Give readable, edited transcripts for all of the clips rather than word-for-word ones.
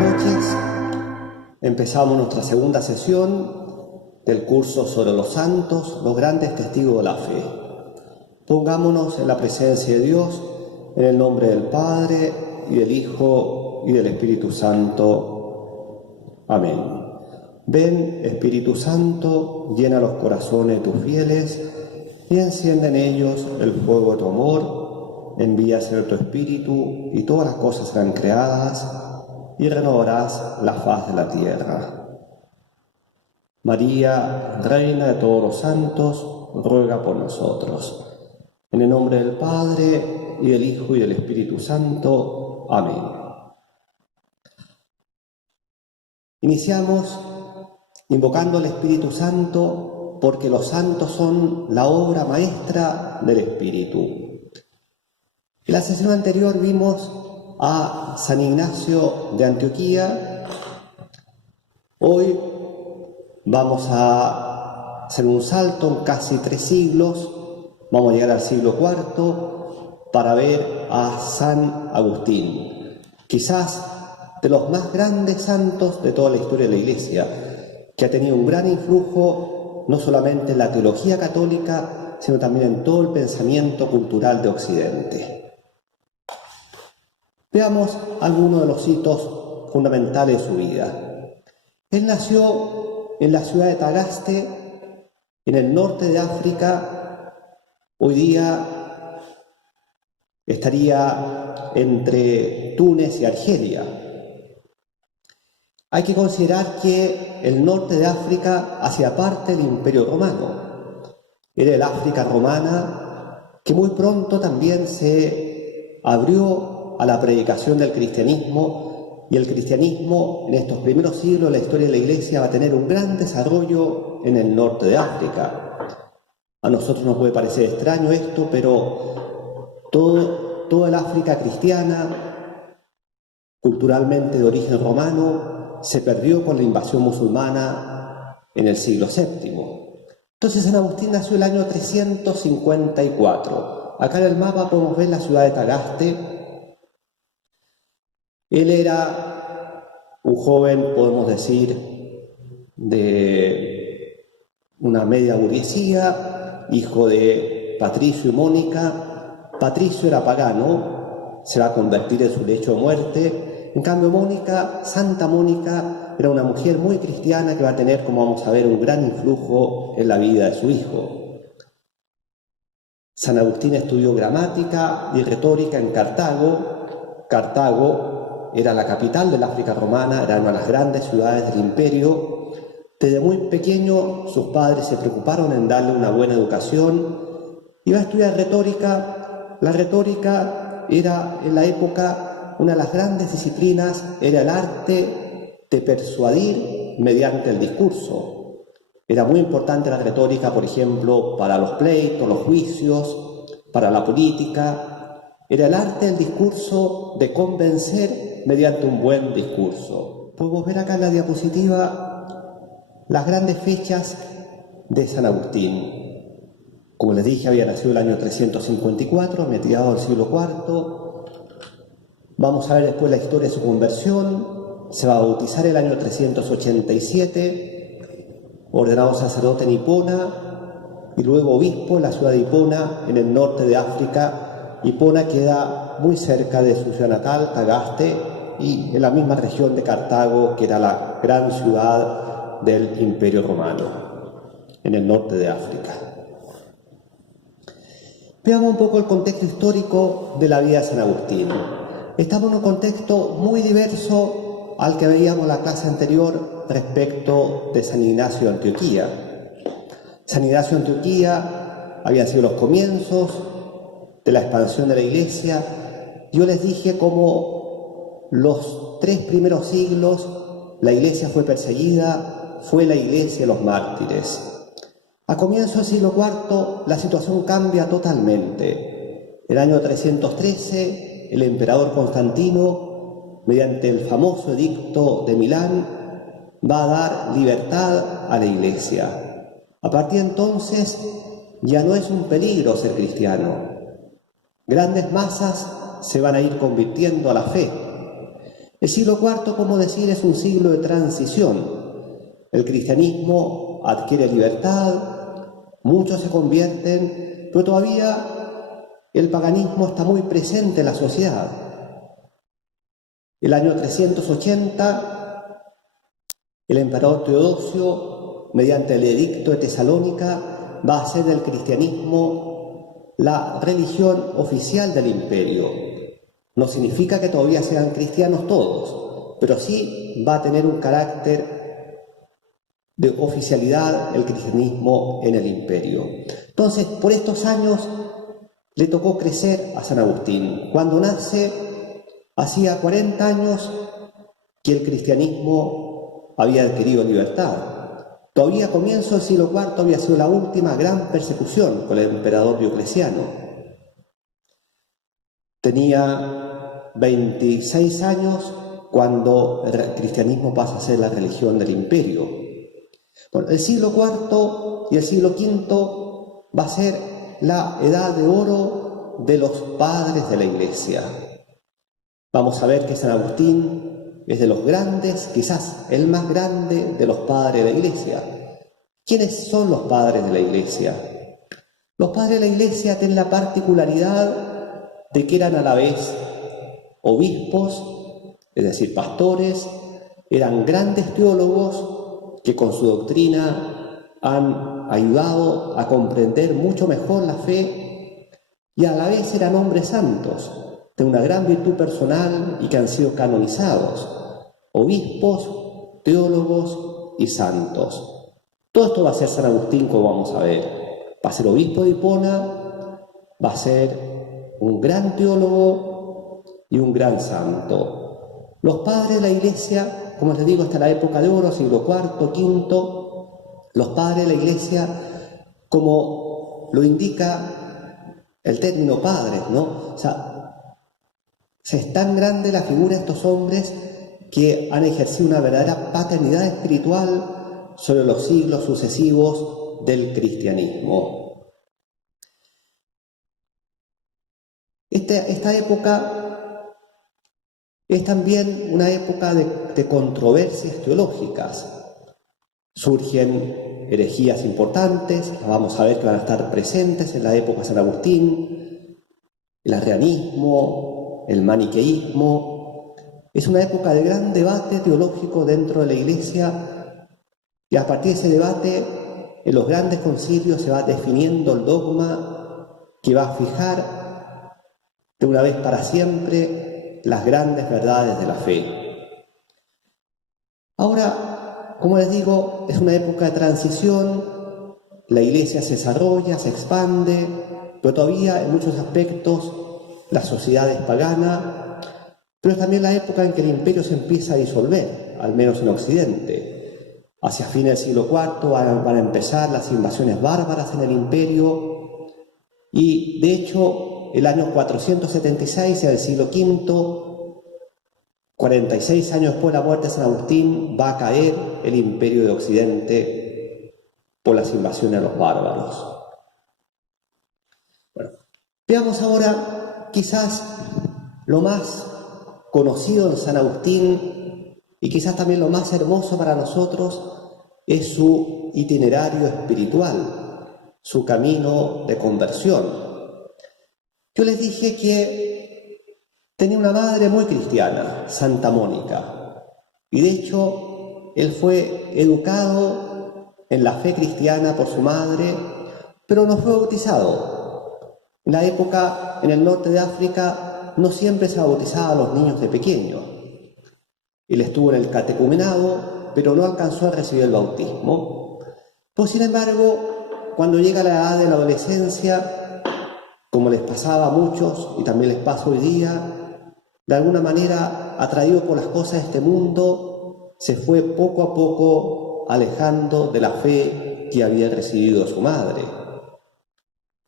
noches. Empezamos nuestra segunda sesión del curso sobre los santos, los grandes testigos de la fe. Pongámonos en la presencia de Dios, en el nombre del Padre, y del Hijo, y del Espíritu Santo. Amén. Ven, Espíritu Santo, llena los corazones de tus fieles, y enciende en ellos el fuego de tu amor. Envía sobre tu Espíritu, y todas las cosas serán creadas, y renovarás la faz de la tierra. María, Reina de todos los santos, ruega por nosotros. En el nombre del Padre, y del Hijo, y del Espíritu Santo. Amén. Iniciamos invocando al Espíritu Santo, porque los santos son la obra maestra del Espíritu. En la sesión anterior vimos a San Ignacio de Antioquía. Hoy vamos a hacer un salto en casi 3 siglos, vamos a llegar al siglo IV para ver a San Agustín, quizás de los más grandes santos de toda la historia de la Iglesia, que ha tenido un gran influjo no solamente en la teología católica, sino también en todo el pensamiento cultural de Occidente. Veamos algunos de los hitos fundamentales de su vida. Él nació en la ciudad de Tagaste, en el norte de África. Hoy día estaría entre Túnez y Argelia. Hay que considerar que el norte de África hacía parte del Imperio Romano. Era el África romana, que muy pronto también se abrió a la predicación del cristianismo, y el cristianismo en estos primeros siglos de la historia de la Iglesia va a tener un gran desarrollo en el norte de África. A nosotros nos puede parecer extraño esto, pero toda el África cristiana, culturalmente de origen romano, se perdió con la invasión musulmana en el siglo VII. Entonces San Agustín nació el año 354. Acá en el mapa podemos ver la ciudad de Tagaste. Él era un joven, podemos decir, de una media burguesía, hijo de Patricio y Mónica. Patricio era pagano, se va a convertir en su lecho de muerte. En cambio, Mónica, Santa Mónica, era una mujer muy cristiana que va a tener, como vamos a ver, un gran influjo en la vida de su hijo. San Agustín estudió gramática y retórica en Cartago. Cartago era la capital del África romana, era una de las grandes ciudades del imperio. Desde muy pequeño sus padres se preocuparon en darle una buena educación. Iba a estudiar retórica. La retórica era en la época una de las grandes disciplinas, era el arte de persuadir mediante el discurso. Era muy importante la retórica, por ejemplo, para los pleitos, los juicios, para la política. Era el arte del discurso, de convencer mediante un buen discurso. Podemos ver acá en la diapositiva las grandes fechas de San Agustín. Como les dije, había nacido el año 354, mediados del siglo IV. Vamos a ver después la historia de su conversión. Se va a bautizar el año 387, ordenado sacerdote en Hipona y luego obispo en la ciudad de Hipona, en el norte de África. Hipona queda muy cerca de su ciudad natal, Tagaste, y en la misma región de Cartago, que era la gran ciudad del Imperio Romano, en el norte de África. Veamos un poco el contexto histórico de la vida de San Agustín. Estamos en un contexto muy diverso al que veíamos en la clase anterior respecto de San Ignacio de Antioquía. San Ignacio de Antioquía habían sido los comienzos de la expansión de la Iglesia. Yo les dije cómo los 3 primeros siglos la Iglesia fue perseguida, fue la Iglesia de los mártires. A comienzos del siglo IV la situación cambia totalmente. El año 313 el emperador Constantino, mediante el famoso edicto de Milán, va a dar libertad a la Iglesia. A partir de entonces ya no es un peligro ser cristiano. Grandes masas se van a ir convirtiendo a la fe. El siglo IV, como decir, es un siglo de transición. El cristianismo adquiere libertad, muchos se convierten, pero todavía el paganismo está muy presente en la sociedad. El año 380, el emperador Teodosio, mediante el edicto de Tesalónica, va a hacer del cristianismo la religión oficial del imperio. No significa que todavía sean cristianos todos, pero sí va a tener un carácter de oficialidad el cristianismo en el imperio. Entonces, por estos años le tocó crecer a San Agustín. Cuando nace, hacía 40 años que el cristianismo había adquirido libertad. Todavía a comienzo del siglo IV había sido la última gran persecución con el emperador Diocleciano. Tenía 26 años cuando el cristianismo pasa a ser la religión del imperio. Bueno, el siglo IV y el siglo V va a ser la edad de oro de los padres de la Iglesia. Vamos a ver que San Agustín es de los grandes, quizás el más grande de los padres de la Iglesia. ¿Quiénes son los padres de la Iglesia? Los padres de la Iglesia tienen la particularidad de que eran a la vez obispos, es decir, pastores, eran grandes teólogos que con su doctrina han ayudado a comprender mucho mejor la fe, y a la vez eran hombres santos, de una gran virtud personal y que han sido canonizados, obispos, teólogos y santos. Todo esto va a ser San Agustín, como vamos a ver. Va a ser obispo de Hipona, va a ser un gran teólogo y un gran santo. Los padres de la Iglesia, como les digo, hasta la época de oro, siglo IV, V, los padres de la Iglesia, como lo indica el término padres, ¿no? O sea, es tan grande la figura de estos hombres que han ejercido una verdadera paternidad espiritual sobre los siglos sucesivos del cristianismo. Esta época es también una época de controversias teológicas. Surgen herejías importantes, vamos a ver que van a estar presentes en la época de San Agustín, el arrianismo, el maniqueísmo. Es una época de gran debate teológico dentro de la Iglesia, y a partir de ese debate, en los grandes concilios se va definiendo el dogma que va a fijar de una vez para siempre las grandes verdades de la fe. Ahora, como les digo, es una época de transición, la Iglesia se desarrolla, se expande, pero todavía en muchos aspectos la sociedad es pagana, pero es también la época en que el imperio se empieza a disolver, al menos en Occidente. Hacia fines del siglo IV van a empezar las invasiones bárbaras en el imperio, y de hecho el año 476 del siglo V, 46 años después de la muerte de San Agustín, va a caer el imperio de Occidente por las invasiones de los bárbaros. Bueno, veamos ahora quizás lo más conocido en San Agustín, y quizás también lo más hermoso para nosotros, es su itinerario espiritual, su camino de conversión. Yo les dije que tenía una madre muy cristiana, Santa Mónica, y de hecho él fue educado en la fe cristiana por su madre, pero no fue bautizado. En la época, en el norte de África, no siempre se bautizaba a los niños de pequeños. Él estuvo en el catecumenado, pero no alcanzó a recibir el bautismo. Pues sin embargo, cuando llega la edad de la adolescencia, como les pasaba a muchos y también les pasa hoy día, de alguna manera, atraído por las cosas de este mundo, se fue poco a poco alejando de la fe que había recibido su madre.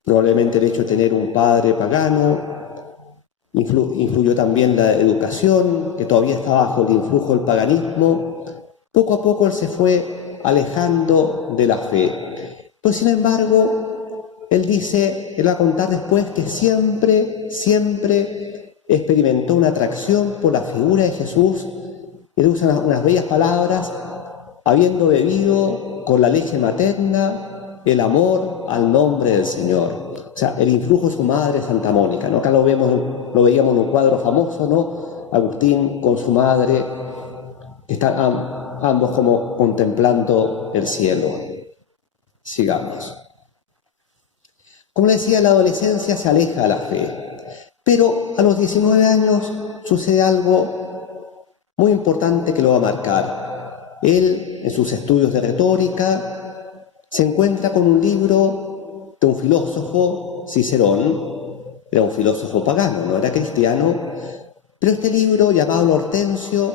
Probablemente el hecho de tener un padre pagano influyó también la educación, que todavía estaba bajo el influjo del paganismo. Poco a poco él se fue alejando de la fe. Pues sin embargo, él va a contar después que siempre experimentó una atracción por la figura de Jesús. Él usa unas bellas palabras: habiendo bebido con la leche materna el amor al nombre del Señor. O sea, el influjo de su madre, Santa Mónica, ¿no? Acá lo veíamos en un cuadro famoso, ¿no? Agustín con su madre, están ambos como contemplando el cielo. Sigamos. Como les decía, la adolescencia se aleja de la fe, pero a los 19 años sucede algo muy importante que lo va a marcar. Él, en sus estudios de retórica, se encuentra con un libro de un filósofo, Cicerón. Era un filósofo pagano, no era cristiano, pero este libro, llamado Hortensio,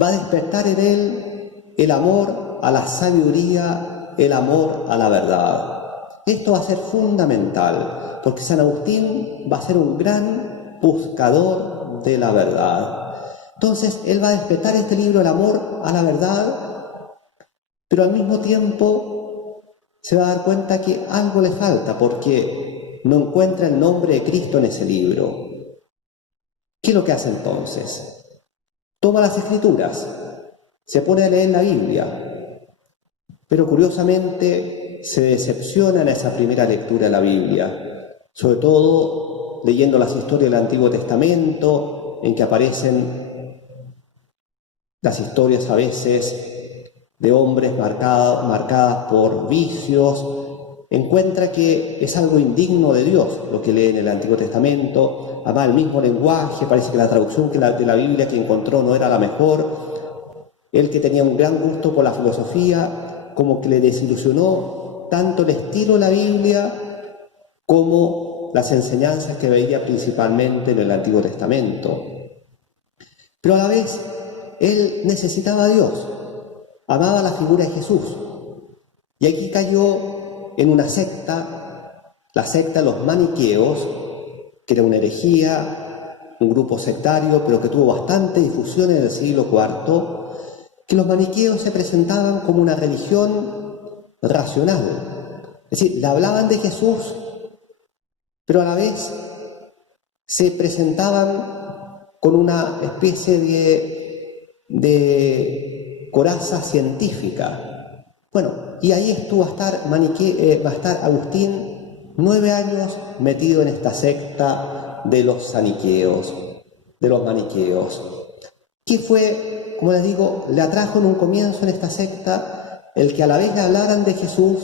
va a despertar en él el amor a la sabiduría, el amor a la verdad. Esto va a ser fundamental, porque San Agustín va a ser un gran buscador de la verdad. Entonces, él va a despertar este libro, el amor a la verdad, pero al mismo tiempo se va a dar cuenta que algo le falta, porque no encuentra el nombre de Cristo en ese libro. ¿Qué es lo que hace entonces? Toma las Escrituras, se pone a leer la Biblia, pero curiosamente se decepciona en esa primera lectura de la Biblia, sobre todo leyendo las historias del Antiguo Testamento, en que aparecen las historias a veces de hombres marcadas por vicios. Encuentra que es algo indigno de Dios lo que lee en el Antiguo Testamento. Además, el mismo lenguaje, parece que la traducción de la Biblia que encontró no era la mejor. Él, que tenía un gran gusto por la filosofía, como que le desilusionó tanto el estilo de la Biblia como las enseñanzas que veía principalmente en el Antiguo Testamento. Pero a la vez, él necesitaba a Dios, amaba la figura de Jesús. Y aquí cayó en una secta, la secta de los maniqueos, que era una herejía, un grupo sectario, pero que tuvo bastante difusión en el siglo IV, que los maniqueos se presentaban como una religión racional. Es decir, le hablaban de Jesús, pero a la vez se presentaban con una especie de coraza científica. Bueno, y ahí va a estar Agustín 9 años metido en esta secta de los maniqueos. ¿Qué fue, como les digo, le atrajo en un comienzo en esta secta? El que a la vez le hablaran de Jesús,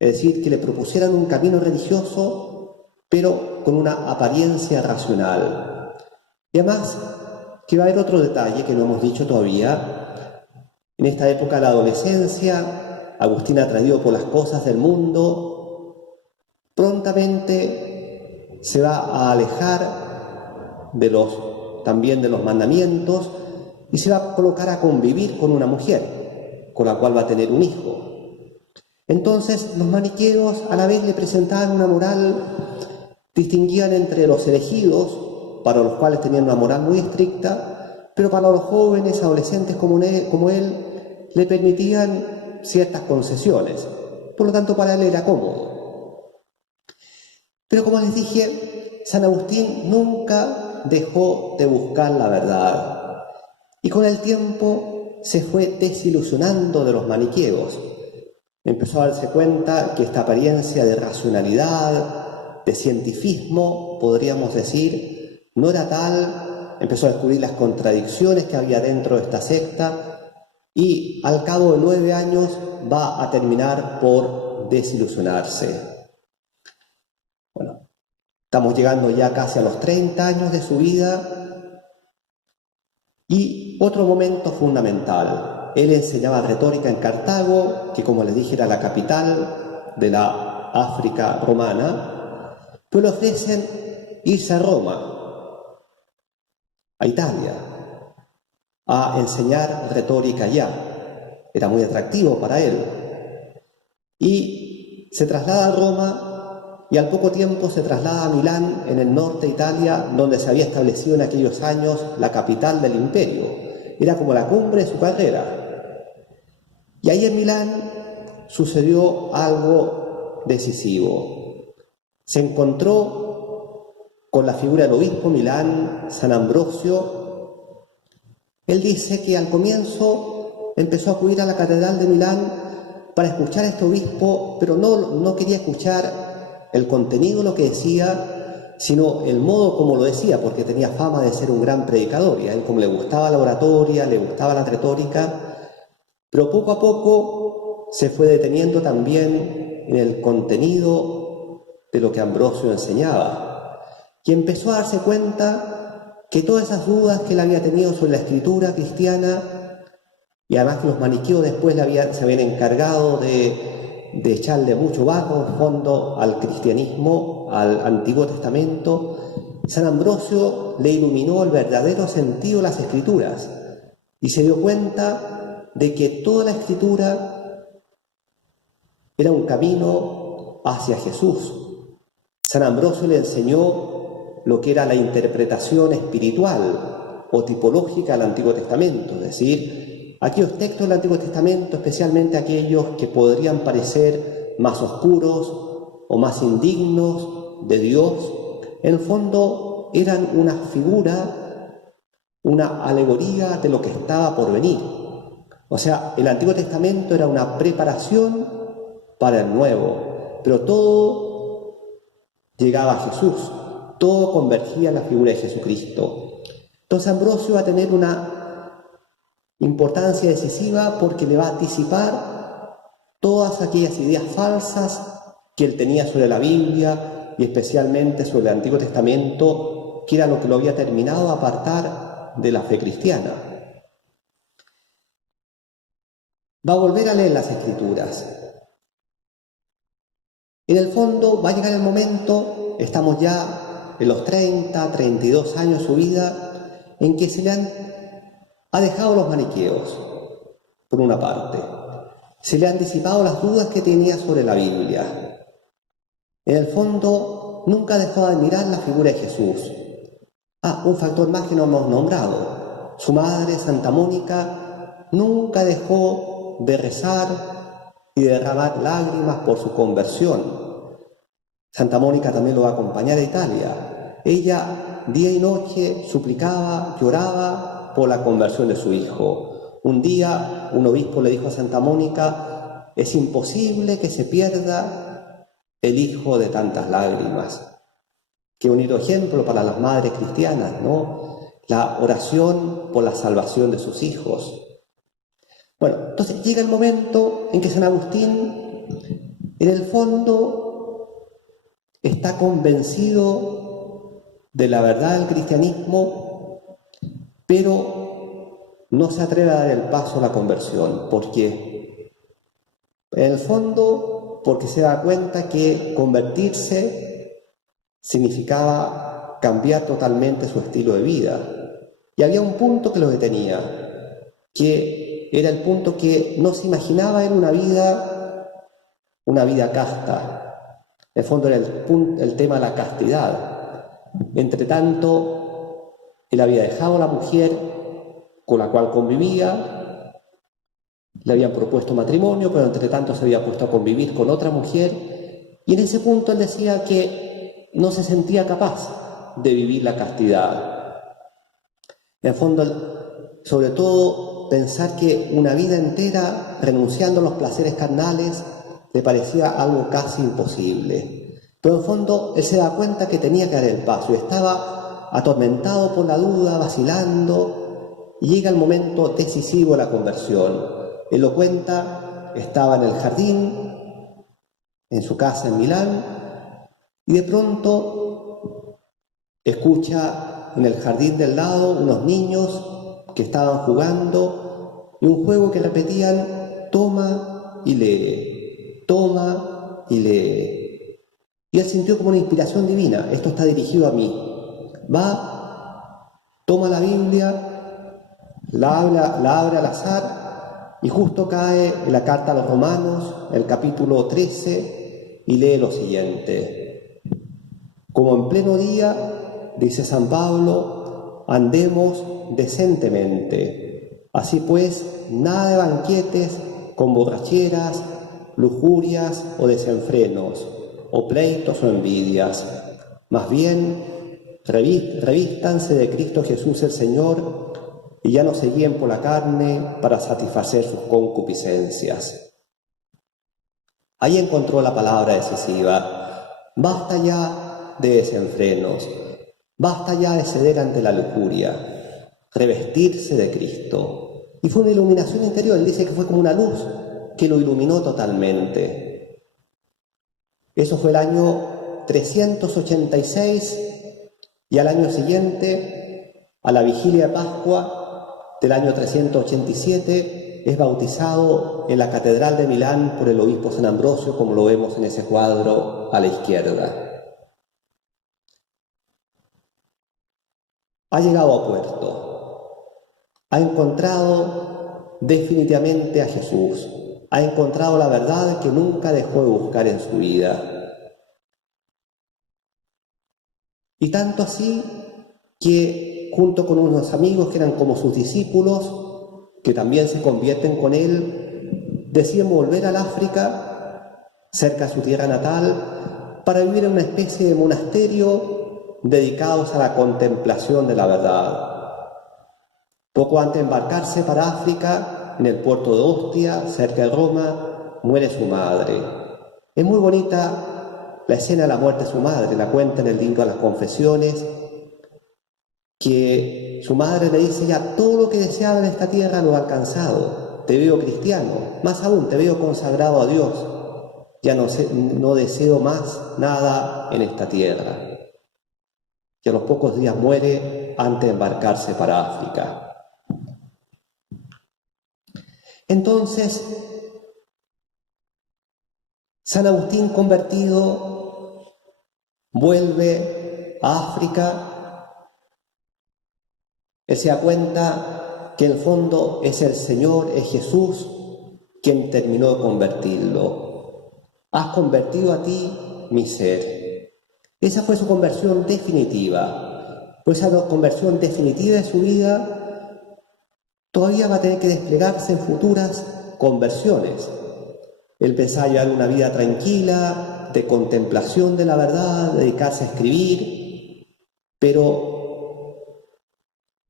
es decir, que le propusieran un camino religioso, pero con una apariencia racional. Y además, que va a haber otro detalle que no hemos dicho todavía. En esta época de la adolescencia, Agustín, atraído por las cosas del mundo, prontamente se va a alejar también de los mandamientos, y se va a colocar a convivir con una mujer, con la cual va a tener un hijo. Entonces, los maniqueos a la vez le presentaban una moral, distinguían entre los elegidos, para los cuales tenían una moral muy estricta, pero para los jóvenes, adolescentes como él, le permitían ciertas concesiones. Por lo tanto, para él era cómodo. Pero como les dije, San Agustín nunca dejó de buscar la verdad. Y con el tiempo se fue desilusionando de los maniqueos. Empezó a darse cuenta que esta apariencia de racionalidad, de cientifismo, podríamos decir, no era tal. Empezó a descubrir las contradicciones que había dentro de esta secta, y al cabo de 9 años va a terminar por desilusionarse. Bueno, estamos llegando ya casi a los 30 años de su vida. Y otro momento fundamental: él enseñaba retórica en Cartago, que, como les dije, era la capital de la África romana, pero le ofrecen irse a Roma, a Italia, a enseñar retórica allá. Era muy atractivo para él. Y se traslada a Roma, y al poco tiempo se traslada a Milán, en el norte de Italia, donde se había establecido en aquellos años la capital del imperio. Era como la cumbre de su carrera. Y ahí en Milán sucedió algo decisivo. Se encontró con la figura del obispo Milán, San Ambrosio. Él dice que al comienzo empezó a acudir a la catedral de Milán para escuchar a este obispo, pero no quería escuchar el contenido, lo que decía, sino el modo como lo decía, porque tenía fama de ser un gran predicador, y a él como le gustaba la oratoria, le gustaba la retórica, pero poco a poco se fue deteniendo también en el contenido de lo que Ambrosio enseñaba, y empezó a darse cuenta que todas esas dudas que él había tenido sobre la escritura cristiana, y además que los maniqueos después se habían encargado de echarle mucho barro en fondo al cristianismo, al Antiguo Testamento, San Ambrosio le iluminó el verdadero sentido de las Escrituras y se dio cuenta de que toda la Escritura era un camino hacia Jesús. San Ambrosio le enseñó lo que era la interpretación espiritual o tipológica del Antiguo Testamento, es decir, aquellos textos del Antiguo Testamento, especialmente aquellos que podrían parecer más oscuros o más indignos de Dios, en el fondo eran una figura, una alegoría de lo que estaba por venir. O sea, el Antiguo Testamento era una preparación para el Nuevo, pero todo llegaba a Jesús, todo convergía en la figura de Jesucristo. Entonces Ambrosio va a tener una importancia decisiva porque le va a disipar todas aquellas ideas falsas que él tenía sobre la Biblia y especialmente sobre el Antiguo Testamento, que era lo que lo había terminado de apartar de la fe cristiana. Va a volver a leer las Escrituras. En el fondo va a llegar el momento, estamos ya en los 30, 32 años de su vida, en que se le ha dejado los maniqueos, por una parte. Se le han disipado las dudas que tenía sobre la Biblia. En el fondo, nunca dejó de admirar la figura de Jesús. Un factor más que no hemos nombrado. Su madre, Santa Mónica, nunca dejó de rezar y de derramar lágrimas por su conversión. Santa Mónica también lo va a acompañar a Italia. Ella, día y noche, suplicaba, lloraba por la conversión de su hijo. Un día, un obispo le dijo a Santa Mónica: es imposible que se pierda el hijo de tantas lágrimas. Qué bonito ejemplo para las madres cristianas, ¿no? La oración por la salvación de sus hijos. Bueno, entonces llega el momento en que San Agustín, en el fondo, está convencido de la verdad del cristianismo, pero no se atreve a dar el paso a la conversión. ¿Por qué? En el fondo, porque se da cuenta que convertirse significaba cambiar totalmente su estilo de vida. Y había un punto que lo detenía, que era el punto que no se imaginaba en una vida casta. En el fondo era el tema de la castidad. Entre tanto, él había dejado a la mujer con la cual convivía, le habían propuesto matrimonio, pero entre tanto se había puesto a convivir con otra mujer, y en ese punto él decía que no se sentía capaz de vivir la castidad. En el fondo, sobre todo, pensar que una vida entera renunciando a los placeres carnales le parecía algo casi imposible. Pero en el fondo él se da cuenta que tenía que dar el paso y estaba atormentado por la duda, vacilando, y llega el momento decisivo de la conversión. Él lo cuenta, estaba en el jardín, en su casa en Milán, y de pronto escucha en el jardín del lado unos niños que estaban jugando y un juego que repetían: toma y lee, toma y lee. Y él sintió como una inspiración divina: esto está dirigido a mí. Va, toma la Biblia, la abre al azar y justo cae en la carta a los Romanos, el capítulo 13, y lee lo siguiente: como en pleno día, dice San Pablo, andemos decentemente. Así pues, nada de banquetes con borracheras, lujurias o desenfrenos, o pleitos o envidias. Más bien, Revístanse de Cristo Jesús el Señor y ya no se guíen por la carne para satisfacer sus concupiscencias. Ahí encontró la palabra decisiva. Basta ya de desenfrenos, basta ya de ceder ante la lujuria, revestirse de Cristo. Y fue una iluminación interior. Él dice que fue como una luz que lo iluminó totalmente. Eso fue el año 386 y al año siguiente, a la vigilia de Pascua del año 387, es bautizado en la Catedral de Milán por el obispo San Ambrosio, como lo vemos en ese cuadro a la izquierda. Ha llegado a puerto, ha encontrado definitivamente a Jesús, ha encontrado la verdad que nunca dejó de buscar en su vida. Y tanto así que junto con unos amigos que eran como sus discípulos, que también se convierten con él, deciden volver al África, cerca de su tierra natal, para vivir en una especie de monasterio dedicados a la contemplación de la verdad. Poco antes de embarcarse para África, en el puerto de Ostia, cerca de Roma, muere su madre. Es muy bonita la escena de la muerte de su madre, la cuenta en el libro de las Confesiones, que su madre le dice: ya todo lo que deseaba en esta tierra lo ha alcanzado, te veo cristiano, más aún te veo consagrado a Dios, ya no deseo más nada en esta tierra. Y a los pocos días muere antes de embarcarse para África. Entonces, San Agustín convertido vuelve a África. Él se da cuenta que en el fondo es el Señor, es Jesús, quien terminó de convertirlo. Has convertido a ti mi ser. Esa fue su conversión definitiva. Pues esa conversión definitiva de su vida todavía va a tener que desplegarse en futuras conversiones. Él pensaba llevar una vida tranquila, de contemplación de la verdad, dedicarse a escribir, pero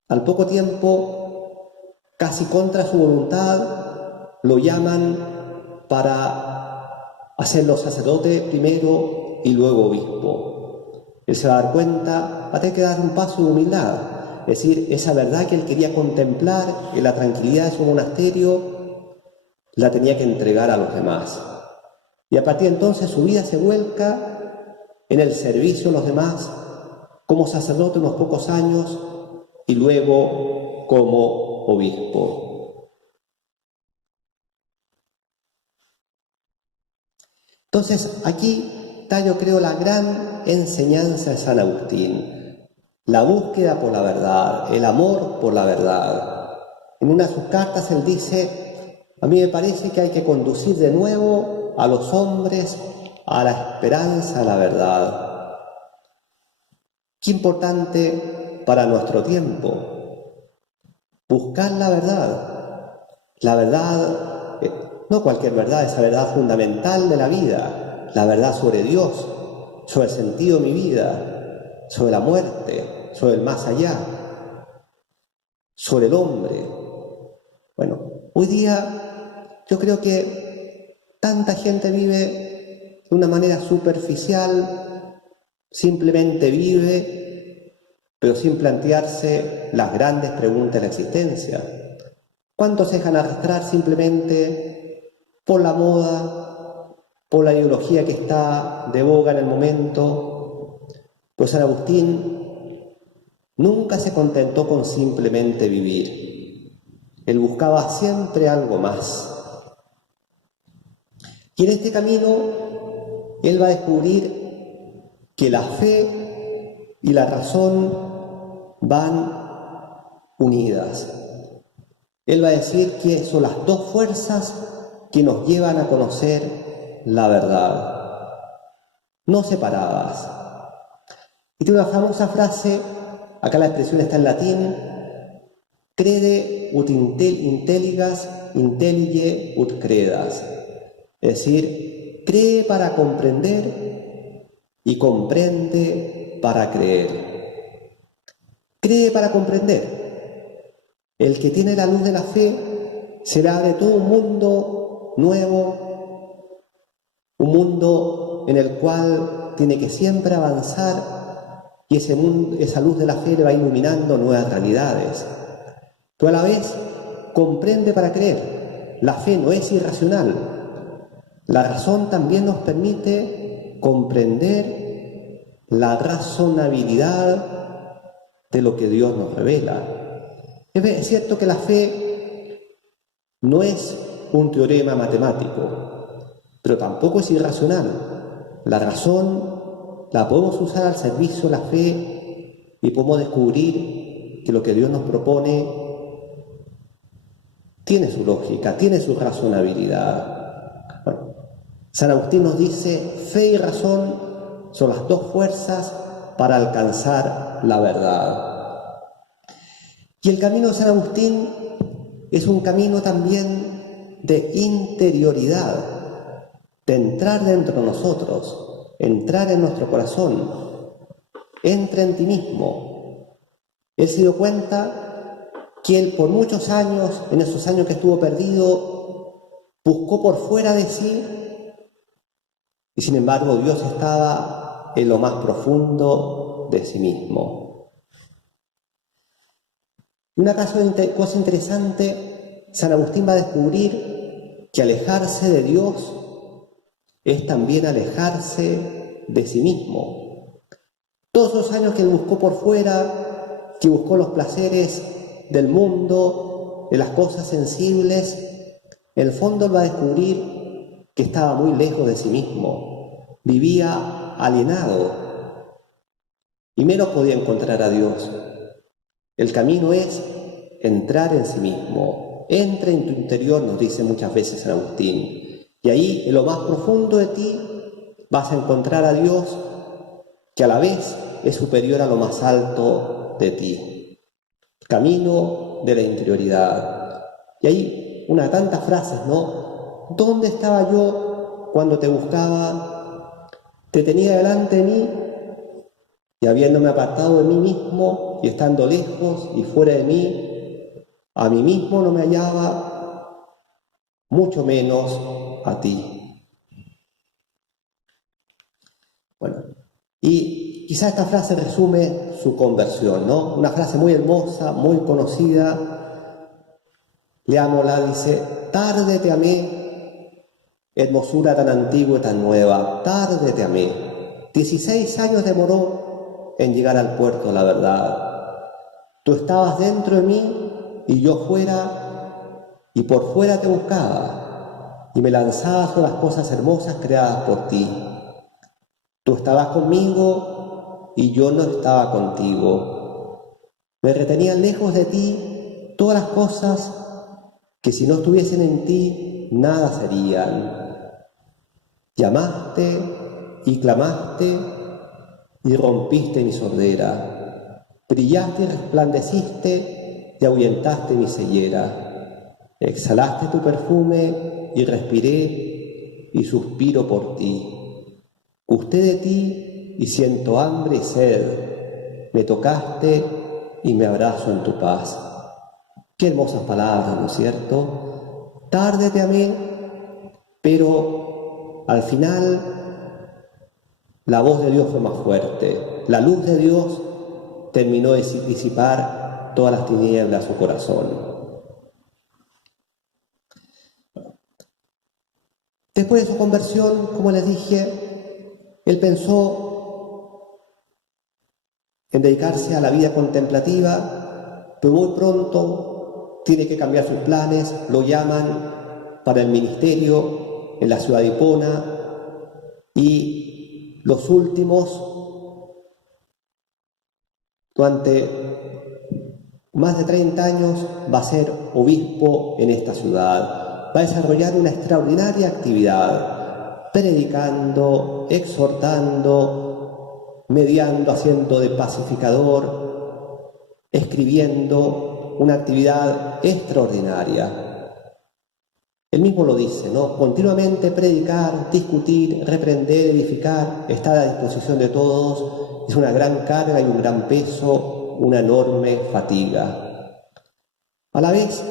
al poco tiempo, casi contra su voluntad, lo llaman para hacerlo sacerdote primero y luego obispo. Él se va a dar cuenta, va a tener que dar un paso de humildad, es decir, esa verdad que él quería contemplar en la tranquilidad de su monasterio, la tenía que entregar a los demás. Y a partir de entonces su vida se vuelca en el servicio a los demás, como sacerdote unos pocos años y luego como obispo. Entonces aquí está, yo creo, la gran enseñanza de San Agustín, la búsqueda por la verdad, el amor por la verdad. En una de sus cartas él dice: a mí me parece que hay que conducir de nuevo a los hombres a la esperanza, a la verdad. Qué importante para nuestro tiempo buscar la verdad. La verdad, no cualquier verdad, esa verdad fundamental de la vida, la verdad sobre Dios, sobre el sentido de mi vida, sobre la muerte, sobre el más allá, sobre el hombre. Bueno, hoy día yo creo que tanta gente vive de una manera superficial, simplemente vive, pero sin plantearse las grandes preguntas de la existencia. ¿Cuántos se dejan arrastrar simplemente por la moda, por la ideología que está de boga en el momento? Pues San Agustín nunca se contentó con simplemente vivir. Él buscaba siempre algo más. Y en este camino él va a descubrir que la fe y la razón van unidas. Él va a decir que son las dos fuerzas que nos llevan a conocer la verdad, no separadas. Y tiene una famosa frase, acá la expresión está en latín: crede ut intelligas, intellige ut credas. Es decir, cree para comprender y comprende para creer. cree para comprender. El que tiene la luz de la fe será de todo un mundo nuevo, un mundo en el cual tiene que siempre avanzar y esa luz de la fe le va iluminando nuevas realidades. Pero a la vez comprende para creer. La fe no es irracional. La razón también nos permite comprender la razonabilidad de lo que Dios nos revela. Es cierto que la fe no es un teorema matemático, pero tampoco es irracional. La razón la podemos usar al servicio de la fe y podemos descubrir que lo que Dios nos propone tiene su lógica, tiene su razonabilidad. Bueno, San Agustín nos dice, fe y razón son las dos fuerzas para alcanzar la verdad. Y el camino de San Agustín es un camino también de interioridad, de entrar dentro de nosotros, entrar en nuestro corazón. Entra en ti mismo. Él se dio cuenta que él por muchos años, en esos años que estuvo perdido, buscó por fuera de sí y sin embargo Dios estaba en lo más profundo de sí mismo. Una cosa interesante, San Agustín va a descubrir que alejarse de Dios es también alejarse de sí mismo. Todos los años que él buscó por fuera, que buscó los placeres del mundo, de las cosas sensibles, en el fondo él va a descubrir que estaba muy lejos de sí mismo, vivía alienado y menos podía encontrar a Dios. El camino es entrar en sí mismo. Entra en tu interior, nos dice muchas veces San Agustín, y ahí en lo más profundo de ti vas a encontrar a Dios, que a la vez es superior a lo más alto de ti. Camino de la interioridad. Y hay una de tantas frases, ¿no? ¿Dónde estaba yo cuando te buscaba? Te tenía delante de mí y habiéndome apartado de mí mismo y estando lejos y fuera de mí, a mí mismo no me hallaba, mucho menos a ti. Bueno, y quizá esta frase resume su conversión, ¿no? Una frase muy hermosa, muy conocida. Leámosla, dice, tarde te amé, hermosura tan antigua y tan nueva, tarde te amé. 16 años demoró en llegar al puerto de la verdad. Tú estabas dentro de mí y yo fuera, y por fuera te buscaba, y me lanzaba sobre las cosas hermosas creadas por ti. Tú estabas conmigo y yo no estaba contigo. Me retenían lejos de ti todas las cosas que si no estuviesen en ti, nada serían. Llamaste y clamaste y rompiste mi sordera. Brillaste y resplandeciste y ahuyentaste mi ceguera. Exhalaste tu perfume y respiré y suspiro por ti. Gusté de ti y siento hambre y sed. Me tocaste y me abrazo en tu paz. Qué hermosas palabras, ¿no es cierto? Tarde te amé, pero al final la voz de Dios fue más fuerte. La luz de Dios terminó de disipar todas las tinieblas de su corazón. Después de su conversión, como les dije, él pensó en dedicarse a la vida contemplativa, pero muy pronto tiene que cambiar sus planes, lo llaman para el ministerio en la ciudad de Hipona y los últimos, durante más de 30 años, va a ser obispo en esta ciudad. Va a desarrollar una extraordinaria actividad, predicando, exhortando, mediando, haciendo de pacificador, escribiendo, una actividad extraordinaria. Él mismo lo dice, ¿no? Continuamente predicar, discutir, reprender, edificar, estar a disposición de todos, es una gran carga y un gran peso una enorme fatiga. A la vez,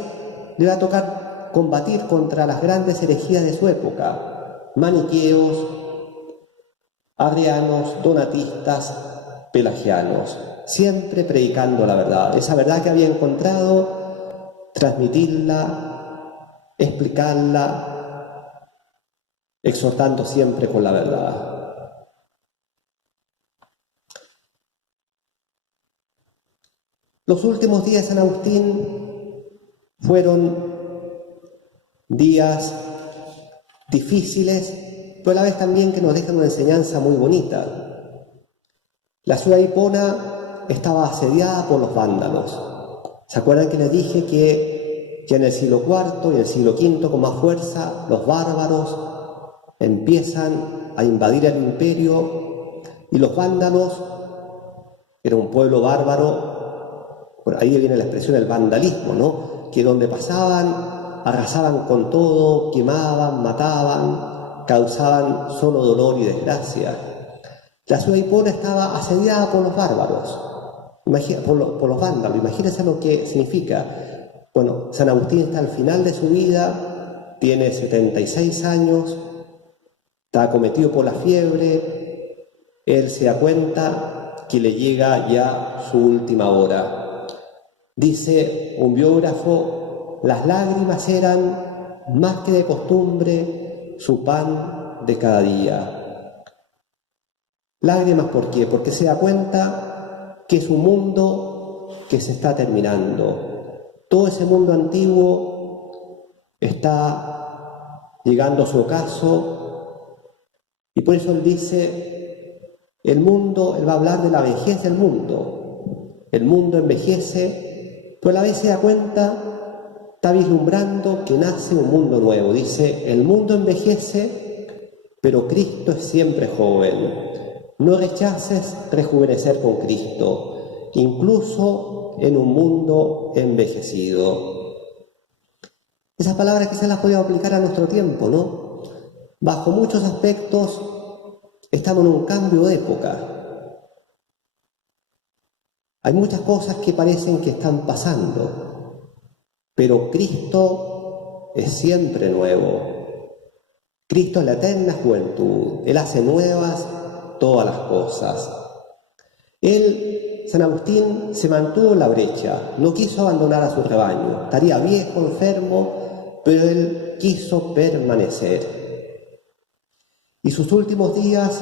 le va a tocar combatir contra las grandes herejías de su época, maniqueos, arrianos, donatistas, pelagianos, siempre predicando la verdad, esa verdad que había encontrado, transmitirla, explicarla, exhortando siempre con la verdad. Los últimos días de San Agustín fueron días difíciles, pero a la vez también que nos dejan una enseñanza muy bonita. La ciudad de Hipona estaba asediada por los vándalos. ¿Se acuerdan que les dije que en el siglo IV y en el siglo V, con más fuerza, los bárbaros empiezan a invadir el imperio y los vándalos, era un pueblo bárbaro, por ahí viene la expresión del vandalismo, ¿no? Que donde pasaban, arrasaban con todo, quemaban, mataban, causaban solo dolor y desgracia. La ciudad de Hipona estaba asediada por los bárbaros, por los vándalos. Imagínense lo que significa. Bueno, San Agustín está al final de su vida, tiene 76 años, está acometido por la fiebre, él se da cuenta que le llega ya su última hora. Dice un biógrafo, las lágrimas eran, más que de costumbre, su pan de cada día. Lágrimas, ¿por qué? Porque se da cuenta que es un mundo que se está terminando. Todo ese mundo antiguo está llegando a su ocaso y por eso él dice, él va a hablar de la vejez del mundo. El mundo envejece, pero a la vez se da cuenta, está vislumbrando que nace un mundo nuevo. Dice, el mundo envejece, pero Cristo es siempre joven. No rechaces rejuvenecer con Cristo, incluso en un mundo envejecido. Esas palabras quizás las podemos aplicar a nuestro tiempo, ¿no? Bajo muchos aspectos estamos en un cambio de época. Hay muchas cosas que parecen que están pasando, pero Cristo es siempre nuevo. Cristo es la eterna juventud. Él hace nuevas todas las cosas. Él, San Agustín, se mantuvo en la brecha, no quiso abandonar a su rebaño. Estaría viejo, enfermo, pero él quiso permanecer. Y sus últimos días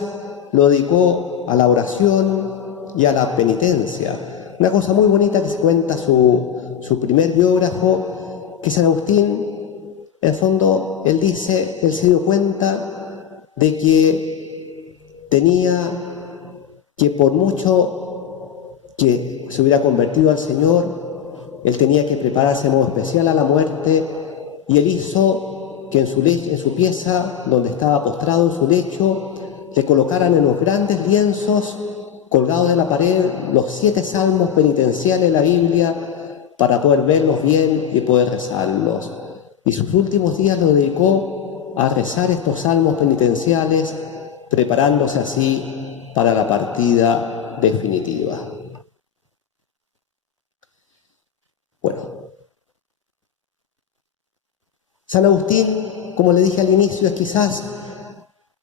lo dedicó a la oración y a la penitencia. Una cosa muy bonita que se cuenta su primer biógrafo, que San Agustín, en el fondo, él dice, él se dio cuenta de que tenía que, por mucho que se hubiera convertido al Señor, él tenía que prepararse de modo especial a la muerte, y él hizo que en su pieza, donde estaba postrado en su lecho, le colocaran en los grandes lienzos colgados de la pared los 7 salmos penitenciales de la Biblia para poder verlos bien y poder rezarlos. Y sus últimos días los dedicó a rezar estos salmos penitenciales, preparándose así para la partida definitiva. Bueno, San Agustín, como le dije al inicio, es quizás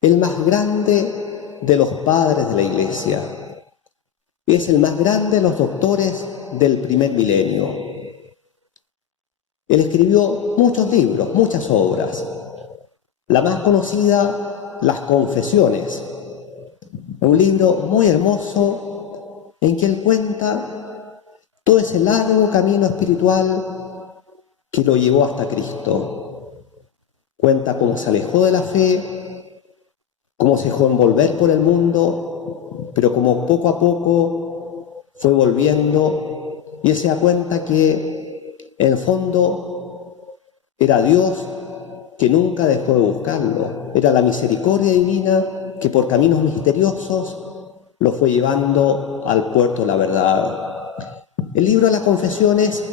el más grande de los padres de la Iglesia. Es el más grande de los doctores del primer milenio. Él escribió muchos libros, muchas obras. La más conocida, Las Confesiones. Un libro muy hermoso en que él cuenta todo ese largo camino espiritual que lo llevó hasta Cristo. Cuenta cómo se alejó de la fe, cómo se dejó envolver por el mundo, pero como poco a poco fue volviendo, y él se da cuenta que en el fondo era Dios que nunca dejó de buscarlo, era la misericordia divina que por caminos misteriosos lo fue llevando al puerto de la verdad. El libro de las Confesiones,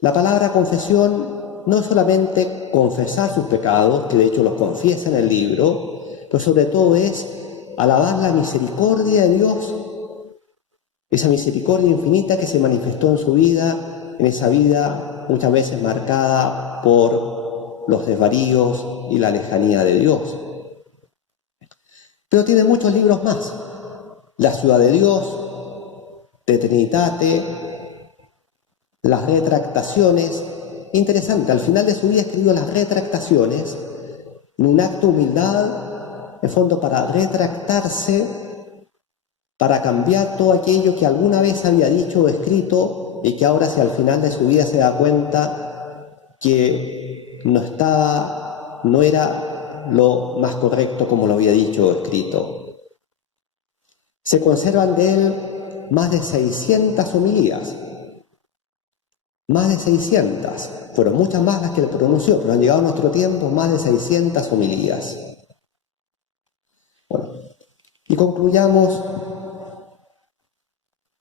la palabra confesión no es solamente confesar sus pecados, que de hecho los confiesa en el libro, pero sobre todo es alabar la misericordia de Dios esa misericordia infinita que se manifestó en su vida, en esa vida muchas veces marcada por los desvaríos y la lejanía de Dios. Pero tiene muchos libros más. La ciudad de Dios, De Trinitate, las retractaciones. Interesante, al final de su vida escribió las retractaciones en un acto de humildad, en fondo para retractarse, para cambiar todo aquello que alguna vez había dicho o escrito y que ahora hacia el final de su vida se da cuenta que no era lo más correcto como lo había dicho o escrito. Se conservan de él más de 600 homilías. Más de 600. Fueron muchas más las que él pronunció, pero han llegado a nuestro tiempo más de 600 homilías. Bueno, y concluyamos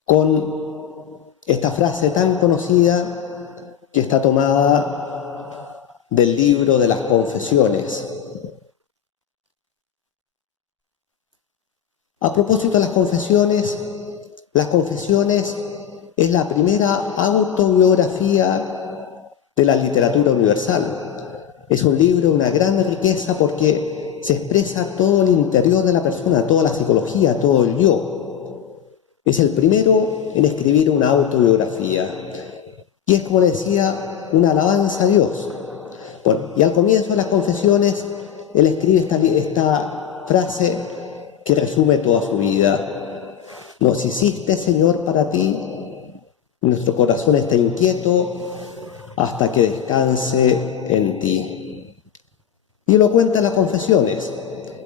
con esta frase tan conocida que está tomada del libro de las Confesiones. A propósito de las confesiones es la primera autobiografía de la literatura universal. Es un libro de una gran riqueza porque se expresa todo el interior de la persona, toda la psicología, todo el yo. Es el primero en escribir una autobiografía. Y es, como le decía, una alabanza a Dios. Bueno, y al comienzo de las confesiones, él escribe esta frase que resume toda su vida. Nos hiciste, Señor, para ti. Nuestro corazón está inquieto hasta que descanse en ti. Y lo cuenta en las confesiones.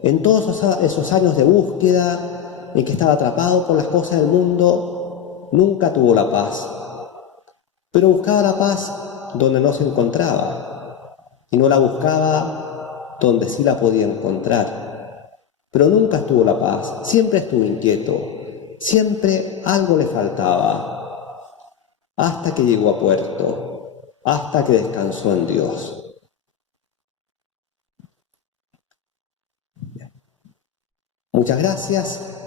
En todos esos años de búsqueda, en que estaba atrapado por las cosas del mundo, nunca tuvo la paz. Pero buscaba la paz donde no se encontraba. Y no la buscaba donde sí la podía encontrar. Pero nunca estuvo la paz. Siempre estuvo inquieto. Siempre algo le faltaba. Hasta que llegó a puerto, hasta que descansó en Dios. Muchas gracias.